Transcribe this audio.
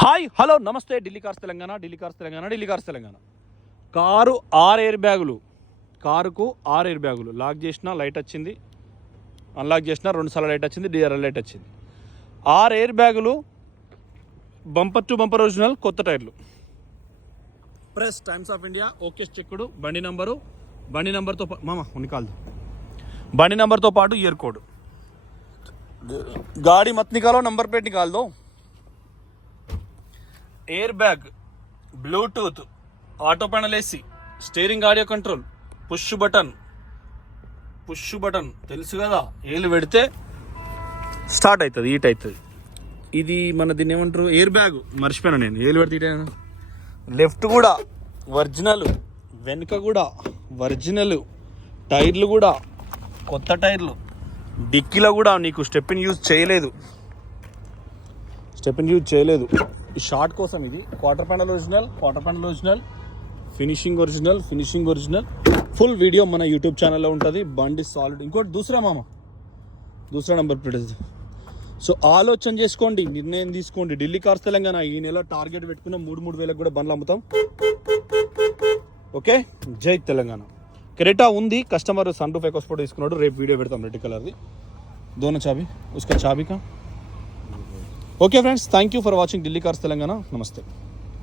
Hi hello namaste Delhi Cars Telangana Delhi Cars Telangana Delhi Cars Telangana. Car ఆరు air బ్యాగులు కారుకు ఆరు air బ్యాగులు. లాక్ చేసిన లైట్ వచ్చింది అన్లాక్ చేసిన రెండు సార్లు లైట్ వచ్చింది డిఆర్ఎల్ లైట్ వచ్చింది. ఆరు ఎయిర్ బ్యాగులు బంపర్ టు బంపర్ ఒరిజినల్ కొత్త టైర్లు. Press Times of India okay చెక్కుడు బండి నంబరు బండి నంబర్తో మామ ఉనికాల్దు బండి నంబర్తో పాటు ఇయర్ కోడ్. గాడి మత్ నికాలో నంబర్ ప్లేట్ నికాల్ దో air bag Bluetooth auto panel AC steering audio control push button. Push button తెలుసు కదా ఏళ్ళు పెడితే స్టార్ట్ అవుతుంది హీట్ అవుతుంది. ఇది మన దీన్ని ఏమంటారు? Air bag. మర్చిపోయాను నేను. ఏళ్ళు పెడితే లెఫ్ట్ కూడా ఒరిజినల్ వెనుక కూడా ఒరిజినల్ టైర్లు కూడా కొత్త టైర్లు. డిక్కీలో కూడా నీకు స్టెప్ని యూజ్ చేయలేదు. స్టెప్ని యూజ్ చేయలేదు. షార్ట్ కోసం ఇది. Quarter panel original quarter panel original finishing original finishing original. Full video మన యూట్యూబ్ ఛానల్లో ఉంటుంది. బండి సాలిడ్ ఇంకోటి దూసరా మామ. దూసరా నెంబర్ ప్లేట్ సో ఆలోచన చేసుకోండి నిర్ణయం తీసుకోండి. ఢిల్లీ కార్స్ తెలంగాణ ఈ నెల టార్గెట్ పెట్టుకున్న మూడు మూడు వేలకు కూడా బండ్లు అమ్ముతాం. ఓకే? జై తెలంగాణ. క్రెటా ఉంది. కస్టమర్ సన్ రూఫ్ ఎకోస్పోర్ట్ తీసుకున్నాడు. రేపు వీడియో పెడతాం రెడ్ కలర్ది. దోన చాబీ ఉస్కా చాబీకా? Okay friends thank you for watching Delhi Cars Telangana namaste